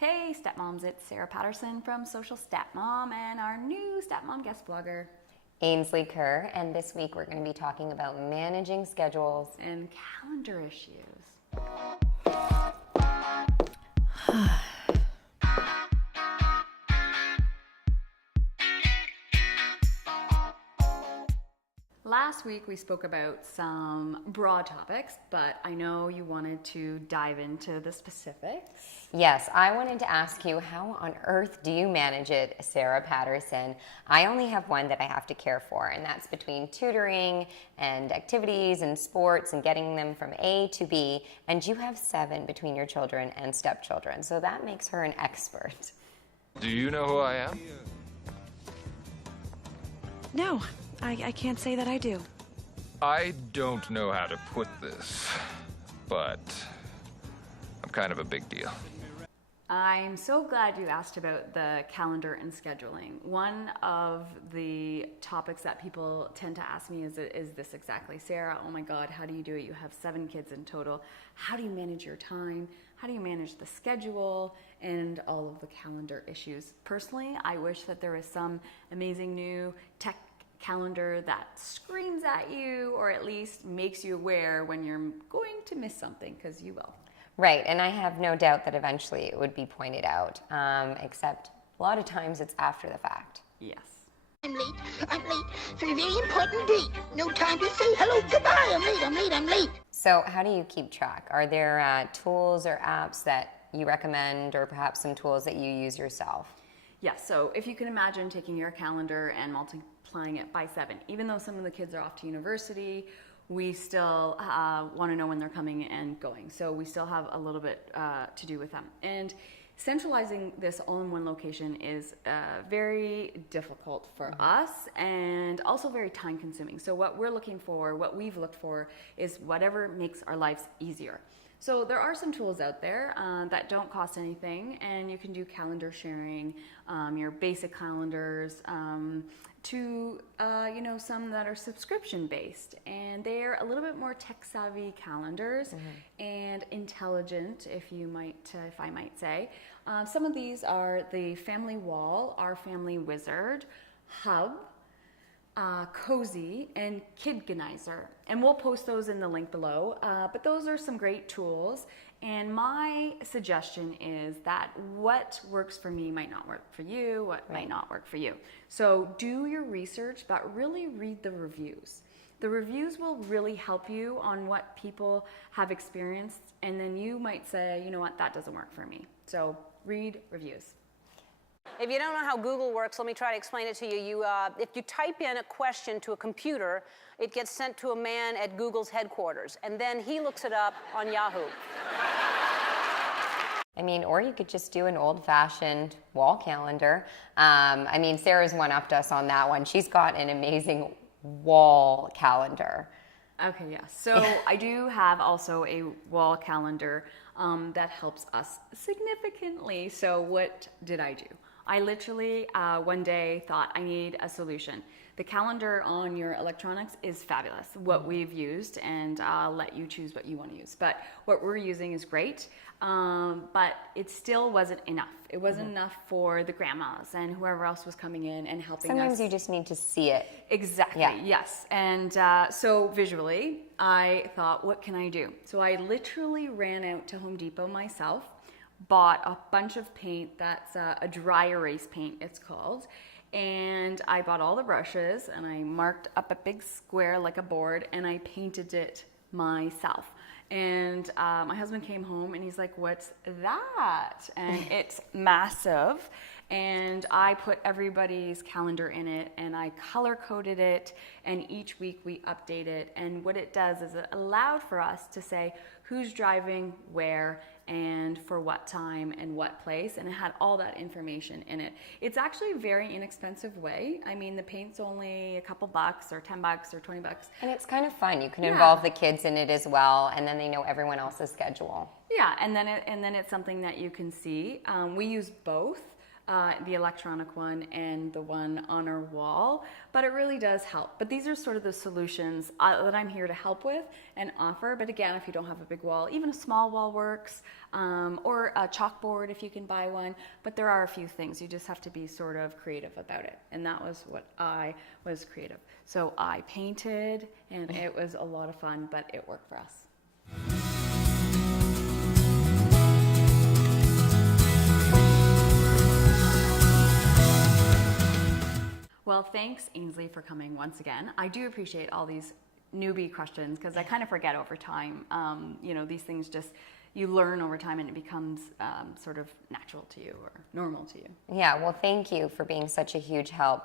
Hey Stepmoms, it's Sarah Paterson from Social Stepmom and our new Stepmom guest blogger. Ainsley Kerr, and this week we're going to be talking about managing schedules And calendar issues. Last week we spoke about some broad topics, but I know you wanted to dive into the specifics. Yes, I wanted to ask you, how on earth do you manage it, Sarah Paterson? I only have one that I have to care for, and that's between tutoring and activities and sports and getting them from A to B, and you have 7 between your children and stepchildren, so that makes her an expert. Do you know who I am? No, I can't say that I do. I don't know how to put this, but I'm kind of a big deal. I'm so glad you asked about the calendar and scheduling. One of the topics that people tend to ask me is this exactly. Sarah, oh my God, how do you do it? You have 7 kids in total. How do you manage your time? How do you manage the schedule and all of the calendar issues? Personally, I wish that there was some amazing new tech calendar that screams at you or at least makes you aware when you're going to miss something, because you will. Right, and I have no doubt that eventually it would be pointed out, except a lot of times it's after the fact. Yes. I'm late for a very important date. No time to say hello, goodbye. I'm late. So how do you keep track? Are there tools or apps that you recommend, or perhaps some tools that you use yourself? Yes, so if you can imagine taking your calendar and multiplying it by 7, even though some of the kids are off to university, we still want to know when they're coming and going. So we still have a little bit to do with them. And centralizing this all in one location is very difficult for us and also very time consuming. So what we're looking for, what we've looked for, is whatever makes our lives easier. So there are some tools out there that don't cost anything, and you can do calendar sharing, your basic calendars, to some that are subscription based, and they're a little bit more tech savvy calendars and intelligent, if I might say. Some of these are the Family Wall, Our Family Wizard, Hub, Cozy, and Kidganizer, and we'll post those in the link below, but those are some great tools, and my suggestion is that what works for me might not work for you, what might not work for you. So do your research, but really read the reviews. The reviews will really help you on what people have experienced, and then you might say, you know what, that doesn't work for me. So read reviews. If you don't know how Google works, let me try to explain it to you. If you type in a question to a computer, it gets sent to a man at Google's headquarters, and then he looks it up on Yahoo. I mean, or you could just do an old-fashioned wall calendar. Sarah's one-upped us on that one. She's got an amazing wall calendar. Okay, yeah. So I do have also a wall calendar that helps us significantly. So what did I do? I literally one day thought I need a solution. The calendar on your electronics is fabulous, what we've used, and I'll let you choose what you want to use. But what we're using is great, but it still wasn't enough. It wasn't enough for the grandmas and whoever else was coming in and helping us. Sometimes you just need to see it. Exactly, Yeah. yes. And so visually, I thought, what can I do? So I literally ran out to Home Depot myself, bought a bunch of paint that's a dry erase paint, it's called. And I bought all the brushes and I marked up a big square like a board and I painted it myself. And my husband came home and he's like, what's that? And it's massive. And I put everybody's calendar in it and I color coded it, and each week we update it. And what it does is it allowed for us to say who's driving where and for what time and what place, and it had all that information in it. It's actually a very inexpensive way. I mean, the paint's only a couple bucks or $10 or $20. And it's kind of fun. You can involve the kids in it as well, and then they know everyone else's schedule. Yeah, and then it's something that you can see. We use both. the electronic one and the one on our wall, but it really does help. But these are sort of the solutions that I'm here to help with and offer. But again, if you don't have a big wall, even a small wall works, or a chalkboard if you can buy one. But there are a few things. You just have to be sort of creative about it. And that was what I was creative. So I painted, and it was a lot of fun, but it worked for us. Well, thanks, Ainsley, for coming once again. I do appreciate all these newbie questions because I kind of forget over time. You know, these things just, you learn over time and it becomes sort of natural to you or normal to you. Yeah, well, thank you for being such a huge help.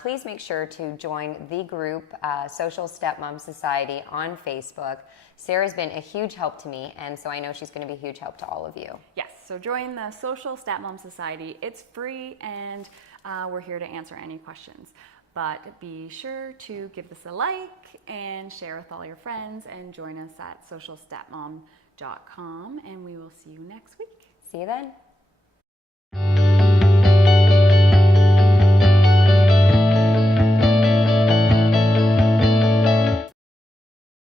Please make sure to join the group, Social Stepmom Society, on Facebook. Sarah's been a huge help to me, and so I know she's going to be a huge help to all of you. Yes, so join the Social Stepmom Society. It's free, and we're here to answer any questions. But be sure to give this a like and share with all your friends, and join us at socialstepmom.com, and we will see you next week. See you then.